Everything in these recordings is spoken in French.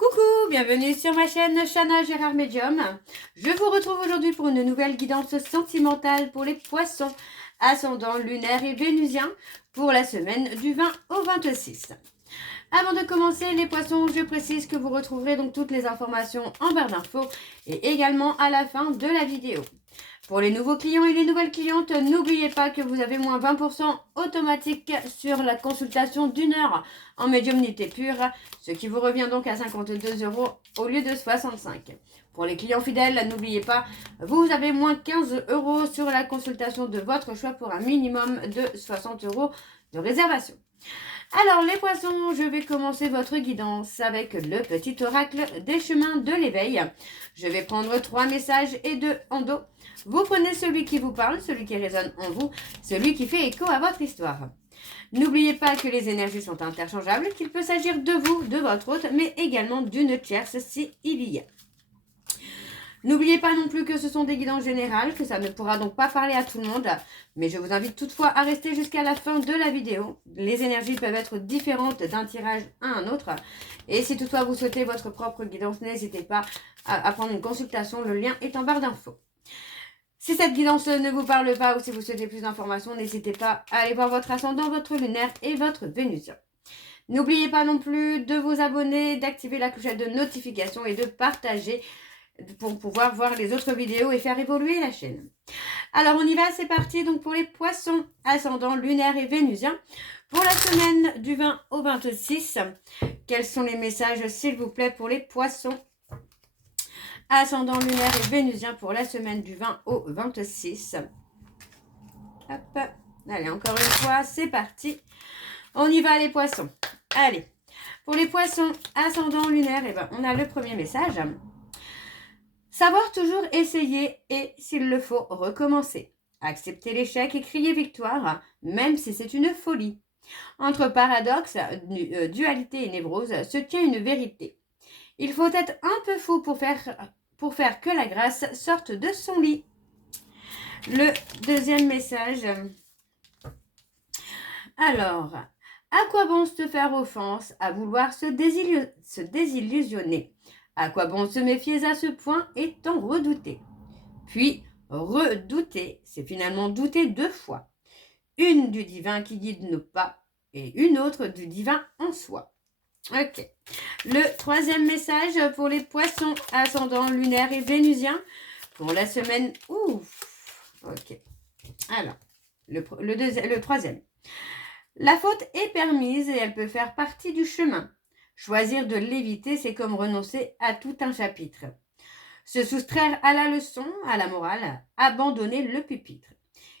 Coucou, bienvenue sur ma chaîne Chana Gérard Medium. Je vous retrouve aujourd'hui pour une nouvelle guidance sentimentale pour les poissons, ascendant lunaire et vénusien pour la semaine du 20 au 26. Avant de commencer, les poissons, je précise que vous retrouverez donc toutes les informations en barre d'infos et également à la fin de la vidéo. Pour les nouveaux clients et les nouvelles clientes, n'oubliez pas que vous avez moins 20% automatique sur la consultation d'une heure en médiumnité pure, ce qui vous revient donc à 52 € au lieu de 65. Pour les clients fidèles, n'oubliez pas, vous avez moins 15 € sur la consultation de votre choix pour un minimum de 60 € de réservation. Alors les poissons, je vais commencer votre guidance avec le petit oracle des chemins de l'éveil. Je vais prendre 3 messages et 2 en dos. Vous prenez celui qui vous parle, celui qui résonne en vous, celui qui fait écho à votre histoire. N'oubliez pas que les énergies sont interchangeables, qu'il peut s'agir de vous, de votre hôte, mais également d'une tierce si il y a. N'oubliez pas non plus que ce sont des guidances générales, que ça ne pourra donc pas parler à tout le monde, mais je vous invite toutefois à rester jusqu'à la fin de la vidéo. Les énergies peuvent être différentes d'un tirage à un autre, et si toutefois vous souhaitez votre propre guidance, n'hésitez pas à prendre une consultation, le lien est en barre d'infos. Si cette guidance ne vous parle pas ou si vous souhaitez plus d'informations, n'hésitez pas à aller voir votre ascendant, votre lunaire et votre vénusien. N'oubliez pas non plus de vous abonner, d'activer la clochette de notification et de partager pour pouvoir voir les autres vidéos et faire évoluer la chaîne. Alors on y va, c'est parti donc pour les poissons, ascendant lunaire et vénusien. Pour la semaine du 20 au 26, quels sont les messages s'il vous plaît pour les poissons ascendant lunaire et vénusien pour la semaine du 20 au 26. Hop, allez, encore une fois, c'est parti. On y va les poissons. Allez, pour les poissons ascendant lunaire, eh ben, on a le premier message. Savoir toujours essayer et, s'il le faut, recommencer. Accepter l'échec et crier victoire, même si c'est une folie. Entre paradoxe, dualité et névrose se tient une vérité. Il faut être un peu fou pour faire que la grâce sorte de son lit. Le deuxième message. Alors, à quoi bon se faire offense à vouloir se désillusionner? À quoi bon se méfier à ce point et tant redouter? Puis, redouter, c'est finalement douter 2 fois. Une du divin qui guide nos pas et une autre du divin en soi. Ok. Le troisième message pour les poissons ascendant lunaire et vénusien pour la semaine. Ouf. Ok. Alors, le troisième. La faute est permise et elle peut faire partie du chemin. Choisir de l'éviter, c'est comme renoncer à tout un chapitre. Se soustraire à la leçon, à la morale, abandonner le pupitre.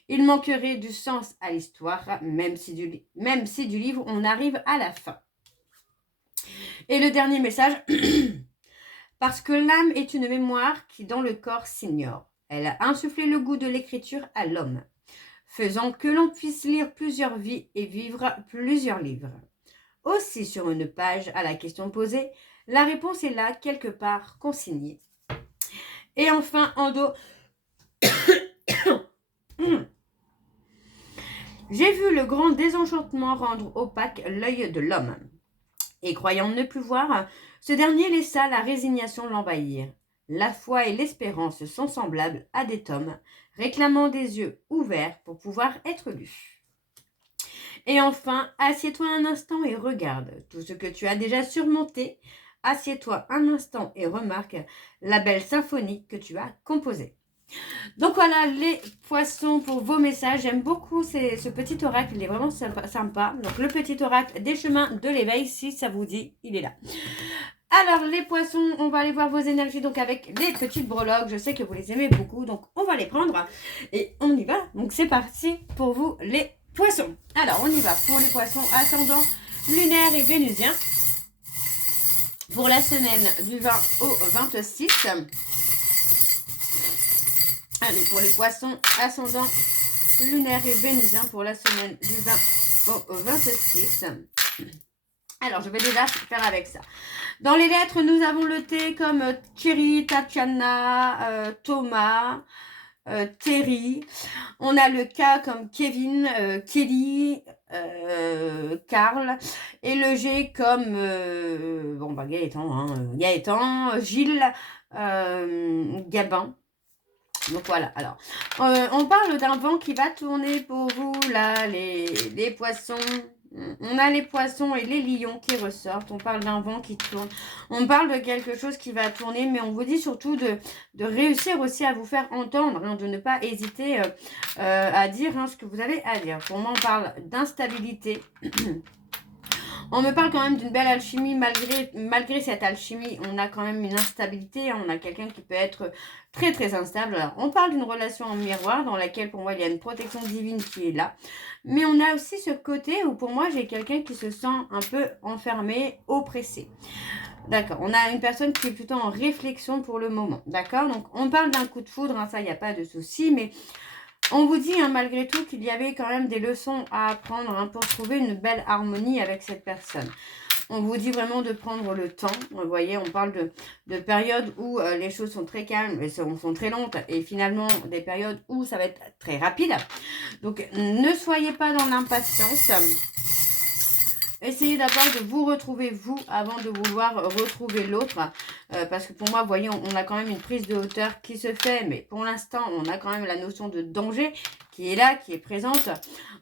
Il manquerait du sens à l'histoire, même si du livre on arrive à la fin. Et le dernier message, parce que l'âme est une mémoire qui dans le corps s'ignore. Elle a insufflé le goût de l'écriture à l'homme, faisant que l'on puisse lire plusieurs vies et vivre plusieurs livres. Aussi sur une page à la question posée, la réponse est là quelque part consignée. Et enfin en dos, j'ai vu le grand désenchantement rendre opaque l'œil de l'homme. Et croyant ne plus voir, ce dernier laissa la résignation l'envahir. La foi et l'espérance sont semblables à des tomes, réclamant des yeux ouverts pour pouvoir être lus. Et enfin, assieds-toi un instant et regarde tout ce que tu as déjà surmonté. Assieds-toi un instant et remarque la belle symphonie que tu as composée. Donc voilà les poissons pour vos messages. J'aime beaucoup ce petit oracle, il est vraiment sympa. Donc le petit oracle des chemins de l'éveil, si ça vous dit, il est là. Alors les poissons, on va aller voir vos énergies donc avec les petites breloques. Je sais que vous les aimez beaucoup, donc on va les prendre et on y va. Donc c'est parti pour vous les poissons. Alors on y va pour les poissons ascendant lunaire et vénusien. Pour la semaine du 20 au 26. Allez, pour les poissons ascendant lunaire et vénusien pour la semaine du 20 au 26. Alors, je vais déjà faire avec ça. Dans les lettres, nous avons le T comme Thierry, Tatiana, Thomas, Terry. On a le K comme Kevin, Kelly, Karl. Et le G comme bah Gaëtan, hein, Gaëtan, Gilles, Gabin. Donc voilà, alors, on parle d'un vent qui va tourner pour vous, là, les poissons. On a les poissons et les lions qui ressortent. On parle d'un vent qui tourne. On parle de quelque chose qui va tourner, mais on vous dit surtout de réussir aussi à vous faire entendre, hein, de ne pas hésiter à dire ce que vous avez à dire. Pour moi, on parle d'instabilité. On me parle quand même d'une belle alchimie, malgré cette alchimie, on a quand même une instabilité, hein, on a quelqu'un qui peut être très très instable. Alors, on parle d'une relation en miroir dans laquelle pour moi il y a une protection divine qui est là. Mais on a aussi ce côté où pour moi j'ai quelqu'un qui se sent un peu enfermé, oppressé. D'accord, on a une personne qui est plutôt en réflexion pour le moment. D'accord, donc on parle d'un coup de foudre, hein, ça il n'y a pas de souci, mais... On vous dit malgré tout qu'il y avait quand même des leçons à apprendre pour trouver une belle harmonie avec cette personne. On vous dit vraiment de prendre le temps. Vous voyez, on parle de périodes où les choses sont très calmes et sont très lentes. Et finalement, des périodes où ça va être très rapide. Donc, ne soyez pas dans l'impatience. Essayez d'abord de vous retrouver vous avant de vouloir retrouver l'autre. Parce que pour moi, vous voyez, on a quand même une prise de hauteur qui se fait. Mais pour l'instant, on a quand même la notion de danger qui est là, qui est présente.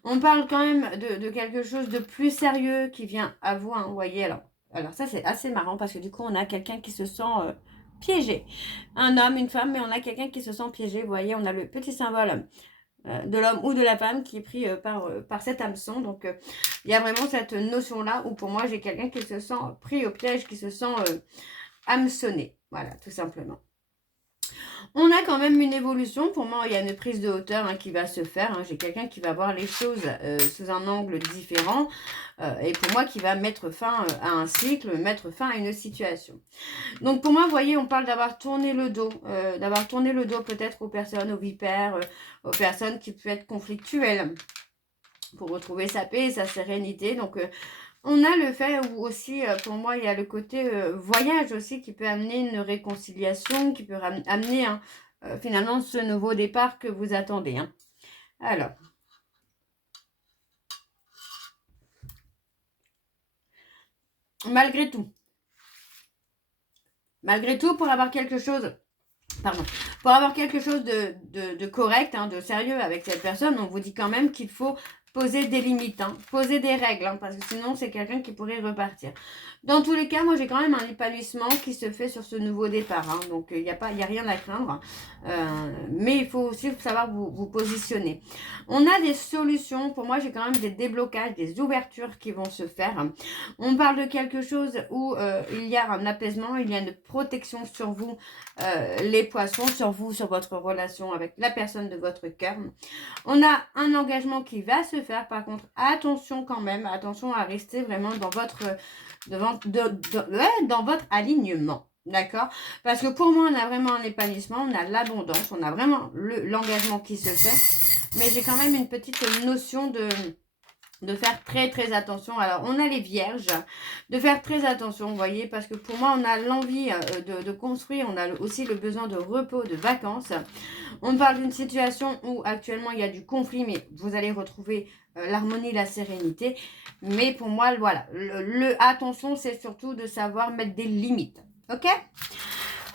On parle quand même de quelque chose de plus sérieux qui vient à vous. Vous voyez, alors ça, c'est assez marrant parce que du coup, on a quelqu'un qui se sent piégé. Un homme, une femme, mais on a quelqu'un qui se sent piégé. Vous voyez, on a le petit symbole de l'homme ou de la femme qui est pris par cet hameçon. Donc, il y a vraiment cette notion-là où pour moi, j'ai quelqu'un qui se sent pris au piège, qui se sent hameçonné. Voilà, tout simplement. On a quand même une évolution. Pour moi, il y a une prise de hauteur qui va se faire. J'ai quelqu'un qui va voir les choses sous un angle différent. Et pour moi, qui va mettre fin à un cycle, mettre fin à une situation. Donc pour moi, vous voyez, on parle d'avoir tourné le dos. Peut-être aux personnes, aux vipères, aux personnes qui peuvent être conflictuelles. Pour retrouver sa paix et sa sérénité. Donc... on a le fait où aussi, pour moi, il y a le côté voyage aussi qui peut amener une réconciliation, qui peut amener finalement ce nouveau départ que vous attendez. Alors, malgré tout, pour avoir quelque chose, de correct, de sérieux avec cette personne, on vous dit quand même qu'il faut poser des limites, poser des règles, parce que sinon c'est quelqu'un qui pourrait repartir. Dans tous les cas, moi j'ai quand même un épanouissement qui se fait sur ce nouveau départ, donc il n'y a rien à craindre, mais il faut aussi savoir vous positionner. On a des solutions, pour moi j'ai quand même des déblocages, des ouvertures qui vont se faire. On parle de quelque chose où il y a un apaisement, il y a une protection sur vous, les poissons, sur vous, sur votre relation avec la personne de votre cœur. On a un engagement qui va se faire. Par contre, attention quand même, attention à rester vraiment dans votre, dans votre alignement. D'accord? Parce que pour moi, on a vraiment un épanouissement, on a l'abondance, on a vraiment l'engagement qui se fait. Mais j'ai quand même une petite notion de faire très très attention. Alors on a les vierges, de faire très attention, vous voyez, parce que pour moi on a l'envie de construire, on a aussi le besoin de repos, de vacances. On parle d'une situation où actuellement il y a du conflit, mais vous allez retrouver l'harmonie, la sérénité. Mais pour moi, voilà, attention, c'est surtout de savoir mettre des limites. Ok?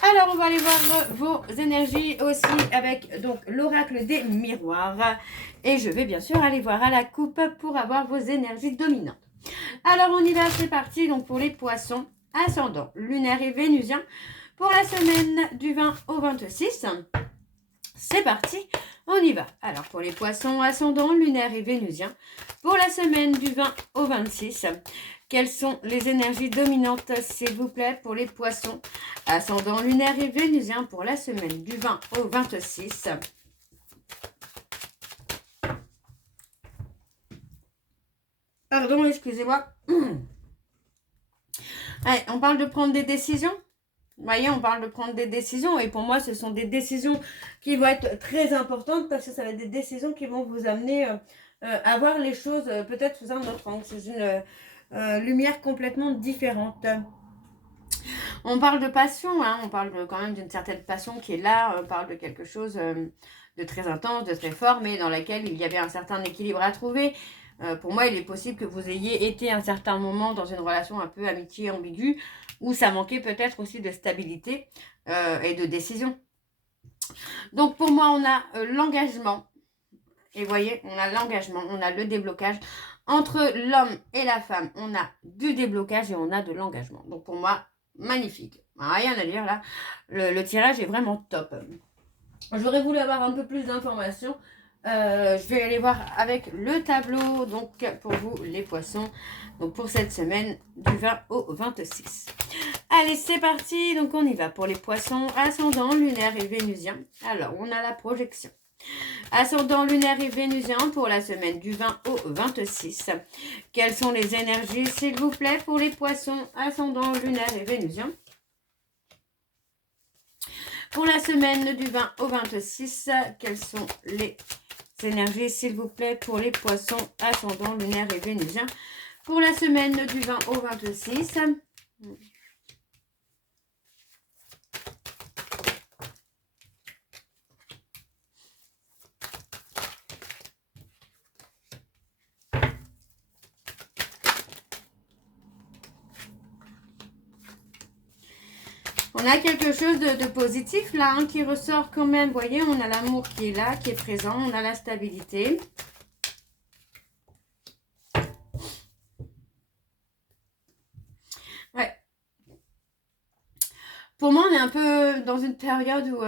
Alors, on va aller voir vos énergies aussi avec donc l'oracle des miroirs. Et je vais bien sûr aller voir à la coupe pour avoir vos énergies dominantes. Alors, on y va, c'est parti. Donc, pour les poissons, ascendant, lunaire et vénusien, pour la semaine du 20 au 26. C'est parti, on y va. Alors, pour les poissons, ascendant, lunaire et vénusien, pour la semaine du 20 au 26, quelles sont les énergies dominantes, s'il vous plaît, pour les poissons, ascendant, lunaire et vénusien, pour la semaine du 20 au 26. Pardon, excusez-moi. Allez, on parle de prendre des décisions. Vous voyez, on parle de prendre des décisions. Et pour moi, ce sont des décisions qui vont être très importantes parce que ça va être des décisions qui vont vous amener à voir les choses peut-être sous un autre angle, sous une lumière complètement différente. On parle de passion, on parle quand même d'une certaine passion qui est là. On parle de quelque chose de très intense, de très fort, mais dans laquelle il y avait un certain équilibre à trouver. Pour moi, il est possible que vous ayez été à un certain moment dans une relation un peu amitié ambiguë, où ça manquait peut-être aussi de stabilité et de décision. Donc pour moi, on a l'engagement. Et vous voyez, on a l'engagement, on a le déblocage. Entre l'homme et la femme, on a du déblocage et on a de l'engagement. Donc pour moi, magnifique. Rien à dire là. Le tirage est vraiment top. J'aurais voulu avoir un peu plus d'informations. Je vais aller voir avec le tableau. Donc pour vous, les poissons. Donc pour cette semaine, du 20 au 26. Allez, c'est parti. Donc on y va pour les poissons. Ascendant, lunaire et vénusien. Alors, on a la projection. Ascendant lunaire et vénusien pour la semaine du 20 au 26. Quelles sont les énergies, s'il vous plaît, pour les poissons ascendant lunaire et vénusien? Pour la semaine du 20 au 26, quelles sont les énergies, s'il vous plaît, pour les poissons ascendant lunaire et vénusien? Pour la semaine du 20 au 26. On a quelque chose de positif là, hein, qui ressort quand même. Vous voyez, on a l'amour qui est là, qui est présent. On a la stabilité. Ouais. Pour moi, on est un peu dans une période où...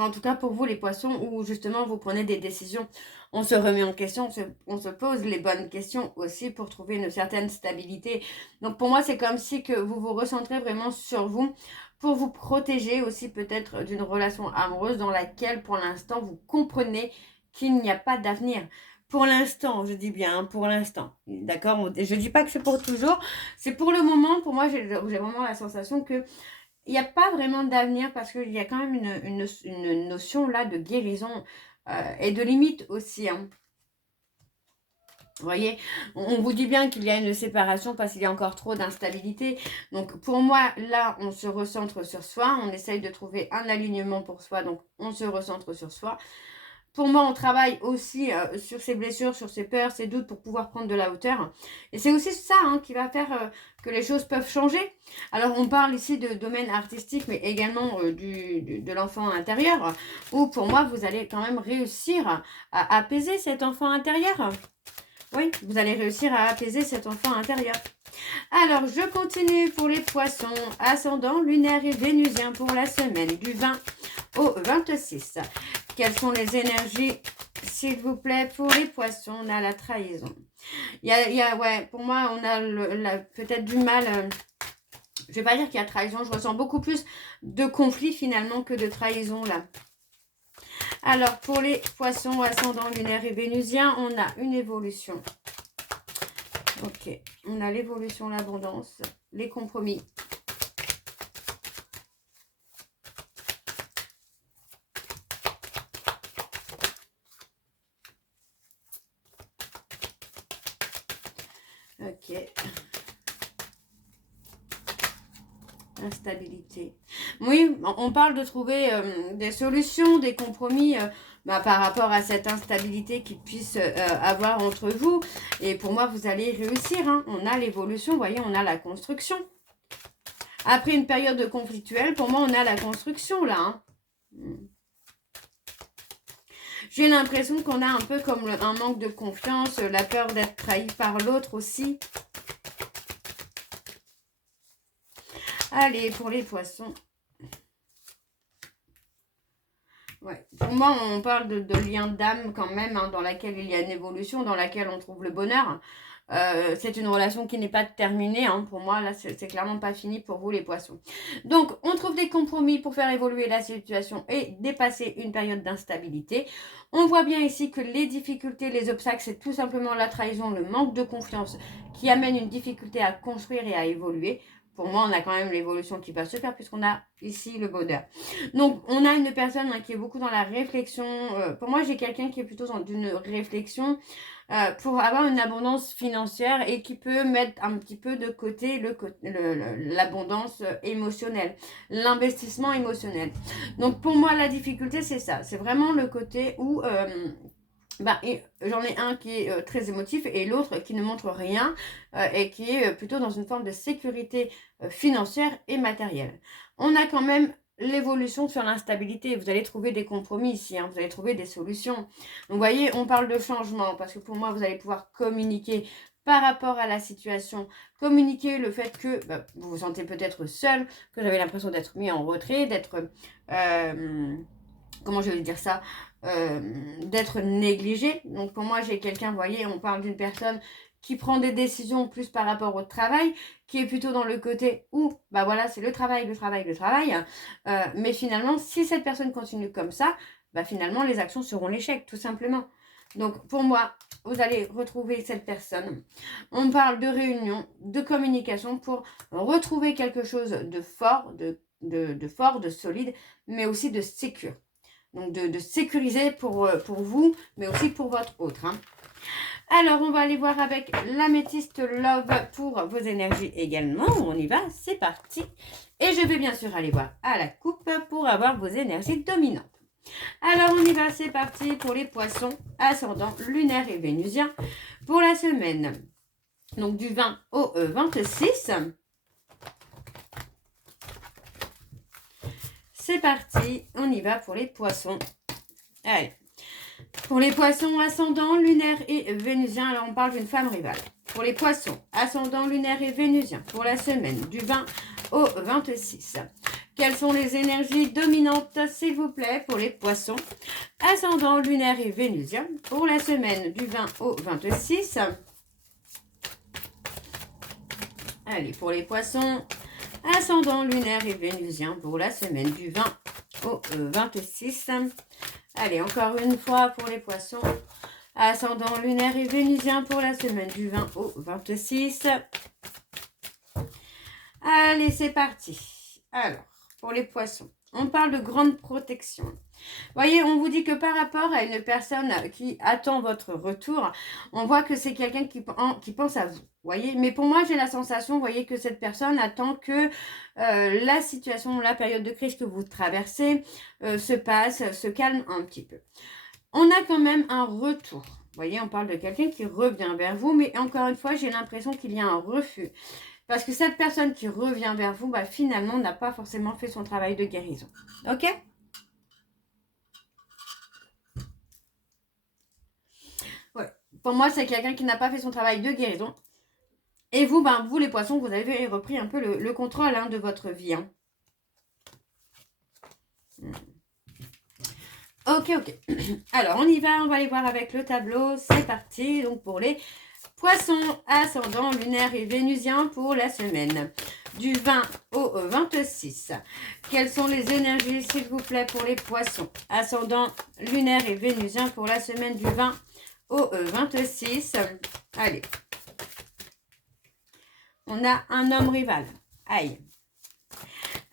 en tout cas pour vous les poissons, où justement vous prenez des décisions, on se remet en question, on se pose les bonnes questions aussi pour trouver une certaine stabilité. Donc pour moi c'est comme si que vous vous recentrez vraiment sur vous pour vous protéger aussi peut-être d'une relation amoureuse dans laquelle pour l'instant vous comprenez qu'il n'y a pas d'avenir. Pour l'instant, je dis bien, hein, pour l'instant, d'accord? Je dis pas que c'est pour toujours, c'est pour le moment. Pour moi, j'ai vraiment la sensation que il n'y a pas vraiment d'avenir parce qu'il y a quand même une notion là de guérison et de limite aussi. Hein. Vous voyez, on vous dit bien qu'il y a une séparation parce qu'il y a encore trop d'instabilité. Donc pour moi, là, on se recentre sur soi. On essaye de trouver un alignement pour soi. Donc on se recentre sur soi. Pour moi, on travaille aussi sur ses blessures, sur ses peurs, ses doutes pour pouvoir prendre de la hauteur. Et c'est aussi ça hein, qui va faire que les choses peuvent changer. Alors, on parle ici de domaine artistique, mais également de l'enfant intérieur, où pour moi, vous allez quand même réussir à apaiser cet enfant intérieur. Oui, vous allez réussir à apaiser cet enfant intérieur. Alors, je continue pour les poissons, ascendant, lunaire et vénusien pour la semaine du 20 au 26. Quelles sont les énergies, s'il vous plaît, pour les poissons? On a la trahison. Ouais, pour moi, on a peut-être du mal. Je ne vais pas dire qu'il y a trahison. Je ressens beaucoup plus de conflit finalement que de trahison là. Alors, pour les poissons ascendant lunaire et vénusien, on a une évolution. Ok, on a l'évolution, l'abondance, les compromis. Ok. Instabilité. Oui, on parle de trouver des solutions, des compromis par rapport à cette instabilité qu'il puisse avoir entre vous. Et pour moi, vous allez réussir. Hein. On a l'évolution, vous voyez, on a la construction. Après une période conflictuelle, pour moi, on a la construction là. Hein. J'ai l'impression qu'on a un peu comme un manque de confiance, la peur d'être trahi par l'autre aussi. Allez, pour les poissons. Ouais. Pour moi, on parle de lien d'âme quand même, hein, dans laquelle il y a une évolution, dans laquelle on trouve le bonheur. C'est une relation qui n'est pas terminée. Hein. Pour moi, là, c'est clairement pas fini pour vous, les poissons. Donc, on trouve des compromis pour faire évoluer la situation et dépasser une période d'instabilité. On voit bien ici que les difficultés, les obstacles, c'est tout simplement la trahison, le manque de confiance qui amène une difficulté à construire et à évoluer. Pour moi, on a quand même l'évolution qui va se faire puisqu'on a ici le bonheur. Donc, on a une personne hein, qui est beaucoup dans la réflexion. Pour moi, j'ai quelqu'un qui est plutôt dans une réflexion pour avoir une abondance financière et qui peut mettre un petit peu de côté l'abondance émotionnelle, l'investissement émotionnel. Donc, pour moi, la difficulté, c'est ça. C'est vraiment le côté où J'en ai un qui est très émotif et l'autre qui ne montre rien et qui est plutôt dans une forme de sécurité financière et matérielle. On a quand même l'évolution sur l'instabilité. Vous allez trouver des compromis ici, hein, vous allez trouver des solutions. Donc, vous voyez, on parle de changement parce que pour moi, vous allez pouvoir communiquer par rapport à la situation, communiquer le fait que vous vous sentez peut-être seul, que vous avez l'impression d'être mis en retrait, d'être... comment je vais dire ça, d'être négligé. Donc pour moi, j'ai quelqu'un, vous voyez, on parle d'une personne qui prend des décisions plus par rapport au travail, qui est plutôt dans le côté où, voilà, c'est le travail, le travail, le travail. Mais finalement, si cette personne continue comme ça, finalement, les actions seront l'échec, tout simplement. Donc pour moi, vous allez retrouver cette personne. On parle de réunion, de communication pour retrouver quelque chose de fort, fort, de solide, mais aussi de sécure. Donc de sécuriser pour vous, mais aussi pour votre autre. Hein. Alors, on va aller voir avec l'améthyste Love pour vos énergies également. On y va, c'est parti. Et je vais bien sûr aller voir à la coupe pour avoir vos énergies dominantes. Alors, on y va, c'est parti pour les poissons, ascendant lunaire et vénusien pour la semaine. Donc, du 20 au 26. C'est parti, on y va pour les poissons. Allez, pour les poissons ascendant, lunaire et vénusien, alors on parle d'une femme rivale. Pour les poissons ascendant, lunaire et vénusien, pour la semaine du 20 au 26. Quelles sont les énergies dominantes, s'il vous plaît, pour les poissons ascendant, lunaire et vénusien, pour la semaine du 20 au 26. Allez, pour les poissons ascendant lunaire et vénusien pour la semaine du 20 au 26. Allez, encore une fois pour les poissons. Ascendant lunaire et vénusien pour la semaine du 20 au 26. Allez, c'est parti. Alors, pour les poissons, on parle de grande protection. Voyez, on vous dit que par rapport à une personne qui attend votre retour, on voit que c'est quelqu'un qui pense à vous. Voyez, mais pour moi, j'ai la sensation, voyez, que cette personne attend que la situation, la période de crise que vous traversez se passe, se calme un petit peu. On a quand même un retour. Voyez, on parle de quelqu'un qui revient vers vous, mais encore une fois, j'ai l'impression qu'il y a un refus. Parce que cette personne qui revient vers vous, finalement, n'a pas forcément fait son travail de guérison. Ok ? Ouais. Pour moi, c'est quelqu'un qui n'a pas fait son travail de guérison. Et vous, vous les poissons, vous avez repris un peu le contrôle de votre vie. Hein. Ok. Alors, on y va, on va aller voir avec le tableau. C'est parti. Donc, pour les poissons ascendant lunaire et vénusien pour la semaine du 20 au 26. Quelles sont les énergies, s'il vous plaît, pour les poissons ascendant lunaire et vénusien pour la semaine du 20 au 26. Allez. On a un homme rival. Aïe.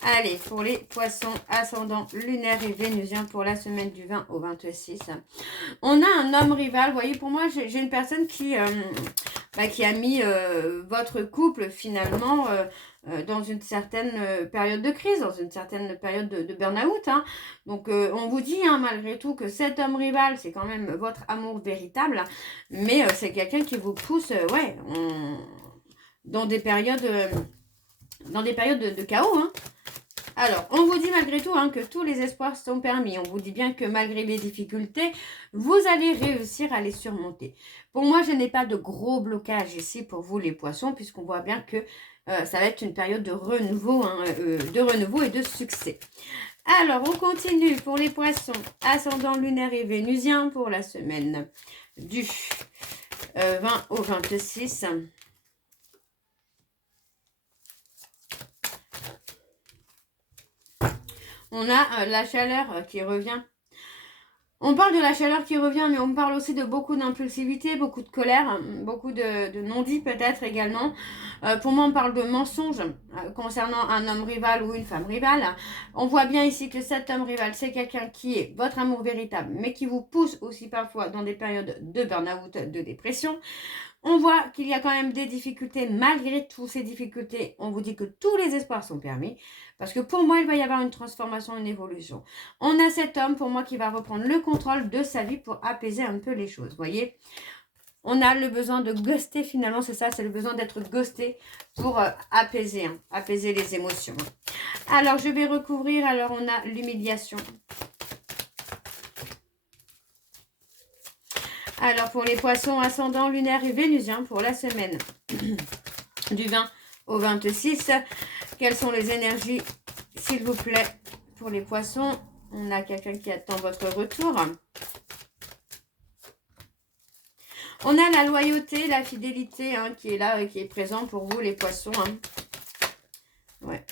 Allez, pour les poissons ascendant lunaire et vénusien pour la semaine du 20 au 26. On a un homme rival. Vous voyez, pour moi, j'ai une personne qui a mis votre couple finalement dans une certaine période de crise, dans une certaine période de burn-out. Hein. Donc, on vous dit malgré tout que cet homme rival, c'est quand même votre amour véritable. Mais c'est quelqu'un qui vous pousse dans des périodes de chaos. Hein. Alors, on vous dit malgré tout que tous les espoirs sont permis. On vous dit bien que malgré les difficultés, vous allez réussir à les surmonter. Pour moi, je n'ai pas de gros blocage ici pour vous les poissons, puisqu'on voit bien que ça va être une période de renouveau, et de succès. Alors, on continue pour les poissons ascendant lunaire et vénusien pour la semaine du 20 au 26. On a la chaleur qui revient. On parle de la chaleur qui revient, mais on parle aussi de beaucoup d'impulsivité, beaucoup de colère, beaucoup de non-dit peut-être également. Pour moi, on parle de mensonges concernant un homme rival ou une femme rivale. On voit bien ici que cet homme rival, c'est quelqu'un qui est votre amour véritable, mais qui vous pousse aussi parfois dans des périodes de burn-out, de dépression. On voit qu'il y a quand même des difficultés. Malgré toutes ces difficultés, on vous dit que tous les espoirs sont permis. Parce que pour moi, il va y avoir une transformation, une évolution. On a cet homme, pour moi, qui va reprendre le contrôle de sa vie pour apaiser un peu les choses. Vous voyez, on a le besoin de ghoster finalement, c'est ça, c'est le besoin d'être ghosté pour apaiser, apaiser les émotions. Alors, je vais recouvrir, alors on a l'humiliation. Alors, pour les poissons ascendants, lunaires et vénusiens, pour la semaine du 20 au 26, quelles sont les énergies, s'il vous plaît, pour les poissons? On a quelqu'un qui attend votre retour. On a la loyauté, la fidélité qui est là et qui est présent pour vous, les poissons. Ouais.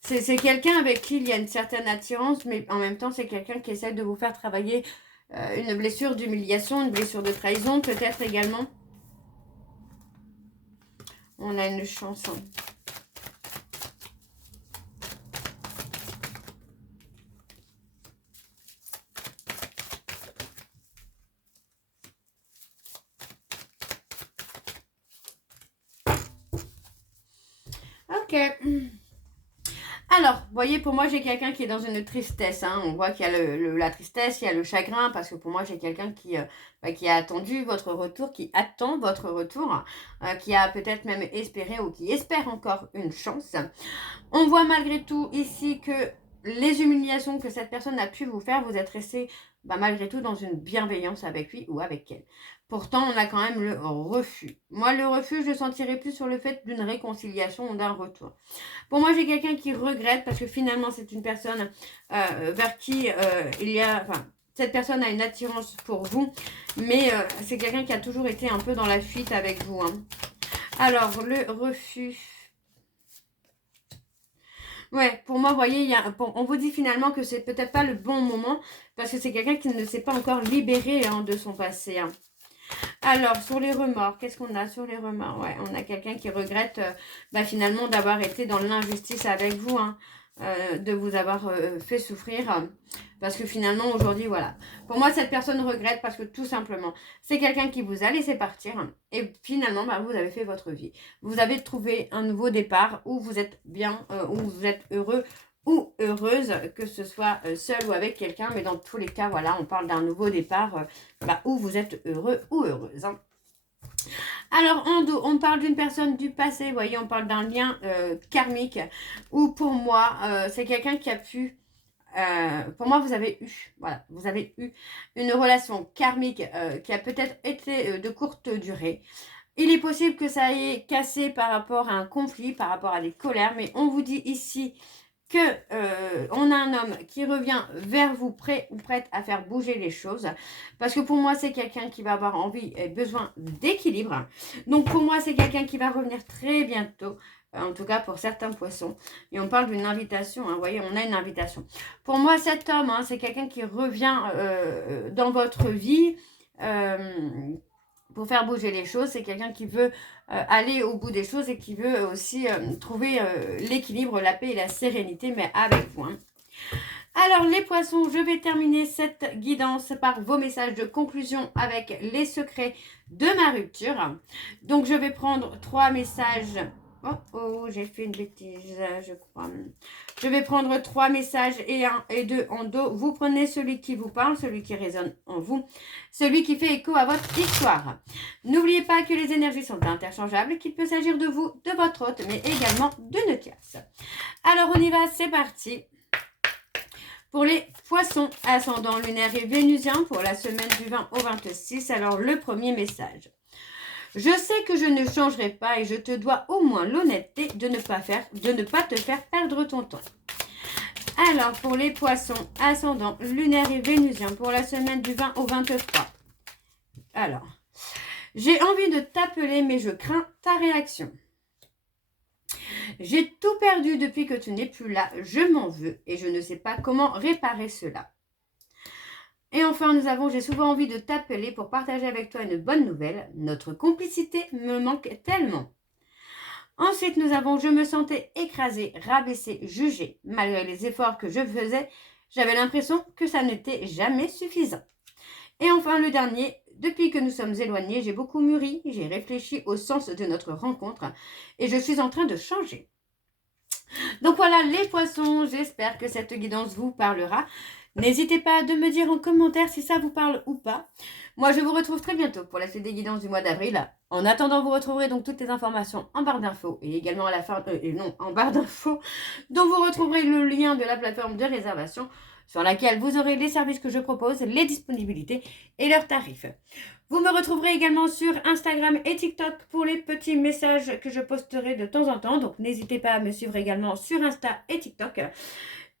C'est quelqu'un avec qui il y a une certaine attirance, mais en même temps, c'est quelqu'un qui essaie de vous faire travailler une blessure d'humiliation, une blessure de trahison, peut-être également. On a une chance. Ok. Alors, vous voyez, pour moi, j'ai quelqu'un qui est dans une tristesse. On voit qu'il y a la tristesse, il y a le chagrin, parce que pour moi, j'ai quelqu'un qui a attendu votre retour, qui attend votre retour, qui a peut-être même espéré ou qui espère encore une chance. On voit malgré tout ici que les humiliations que cette personne a pu vous faire, vous êtes resté malgré tout dans une bienveillance avec lui ou avec elle. Pourtant, on a quand même le refus. Moi, le refus, je le sentirais plus sur le fait d'une réconciliation ou d'un retour. Pour moi, j'ai quelqu'un qui regrette parce que finalement, c'est une personne vers qui il y a... Enfin, cette personne a une attirance pour vous, mais c'est quelqu'un qui a toujours été un peu dans la fuite avec vous. Alors, le refus... Ouais, pour moi, vous voyez, on vous dit finalement que c'est peut-être pas le bon moment parce que c'est quelqu'un qui ne s'est pas encore libéré de son passé. Alors, sur les remords, qu'est-ce qu'on a sur les remords? Ouais, on a quelqu'un qui regrette finalement d'avoir été dans l'injustice avec vous, de vous avoir fait souffrir. Parce que finalement, aujourd'hui, voilà. Pour moi, cette personne regrette parce que tout simplement, c'est quelqu'un qui vous a laissé partir. Et finalement, vous avez fait votre vie. Vous avez trouvé un nouveau départ où vous êtes bien, où vous êtes heureux ou heureuse, que ce soit seul ou avec quelqu'un. Mais dans tous les cas, voilà, on parle d'un nouveau départ où vous êtes heureux ou heureuse. Alors, en dos, on parle d'une personne du passé. Vous voyez, on parle d'un lien karmique. Où pour moi, c'est quelqu'un qui a pu... pour moi, vous avez eu une relation karmique qui a peut-être été de courte durée. Il est possible que ça ait cassé par rapport à un conflit, par rapport à des colères, mais on vous dit ici que on a un homme qui revient vers vous prêt ou prête à faire bouger les choses. Parce que pour moi, c'est quelqu'un qui va avoir envie et besoin d'équilibre. Donc pour moi, c'est quelqu'un qui va revenir très bientôt. En tout cas pour certains poissons. Et on parle d'une invitation. Vous voyez, on a une invitation. Pour moi, cet homme, c'est quelqu'un qui revient dans votre vie pour faire bouger les choses. C'est quelqu'un qui veut aller au bout des choses et qui veut aussi trouver l'équilibre, la paix et la sérénité, mais avec vous. Alors les poissons, je vais terminer cette guidance par vos messages de conclusion avec les secrets de ma rupture. Donc je vais prendre 3 messages. Oh, j'ai fait une bêtise, je crois. Je vais prendre 3 messages et 1 et 2 en dos. Vous prenez celui qui vous parle, celui qui résonne en vous, celui qui fait écho à votre histoire. N'oubliez pas que les énergies sont interchangeables, qu'il peut s'agir de vous, de votre hôte, mais également d'une classe. Alors on y va, c'est parti. Pour les poissons ascendant lunaire et vénusien pour la semaine du 20 au 26, alors le premier message. Je sais que je ne changerai pas et je te dois au moins l'honnêteté de ne pas te faire perdre ton temps. Alors, pour les poissons ascendant lunaire et vénusien pour la semaine du 20 au 23. Alors, j'ai envie de t'appeler mais je crains ta réaction. J'ai tout perdu depuis que tu n'es plus là, je m'en veux et je ne sais pas comment réparer cela. Et enfin, nous avons, j'ai souvent envie de t'appeler pour partager avec toi une bonne nouvelle. Notre complicité me manque tellement. Ensuite, nous avons, je me sentais écrasée, rabaissée, jugée. Malgré les efforts que je faisais, j'avais l'impression que ça n'était jamais suffisant. Et enfin, le dernier, Depuis que nous sommes éloignés, j'ai beaucoup mûri, j'ai réfléchi au sens de notre rencontre et je suis en train de changer. Donc voilà les poissons, j'espère que cette guidance vous parlera. N'hésitez pas de me dire en commentaire si ça vous parle ou pas. Moi, je vous retrouve très bientôt pour la suite des guidances du mois d'avril. En attendant, vous retrouverez donc toutes les informations en barre d'infos et également à la fin, en barre d'infos, dont vous retrouverez le lien de la plateforme de réservation sur laquelle vous aurez les services que je propose, les disponibilités et leurs tarifs. Vous me retrouverez également sur Instagram et TikTok pour les petits messages que je posterai de temps en temps. Donc, n'hésitez pas à me suivre également sur Insta et TikTok.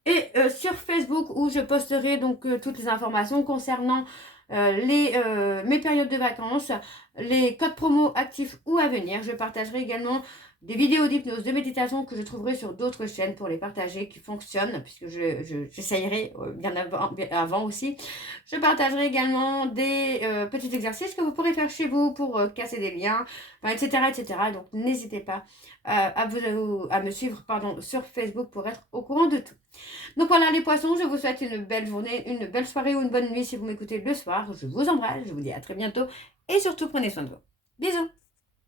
Et sur Facebook où je posterai donc toutes les informations concernant mes périodes de vacances, les codes promo actifs ou à venir. Je partagerai également des vidéos d'hypnose, de méditation que je trouverai sur d'autres chaînes pour les partager qui fonctionnent, puisque j'essayerai bien avant aussi. Je partagerai également des petits exercices que vous pourrez faire chez vous pour casser des liens, etc., etc. Donc n'hésitez pas à me suivre sur Facebook pour être au courant de tout. Donc voilà les poissons, je vous souhaite une belle journée, une belle soirée ou une bonne nuit si vous m'écoutez le soir. Je vous embrasse, je vous dis à très bientôt et surtout prenez soin de vous. Bisous!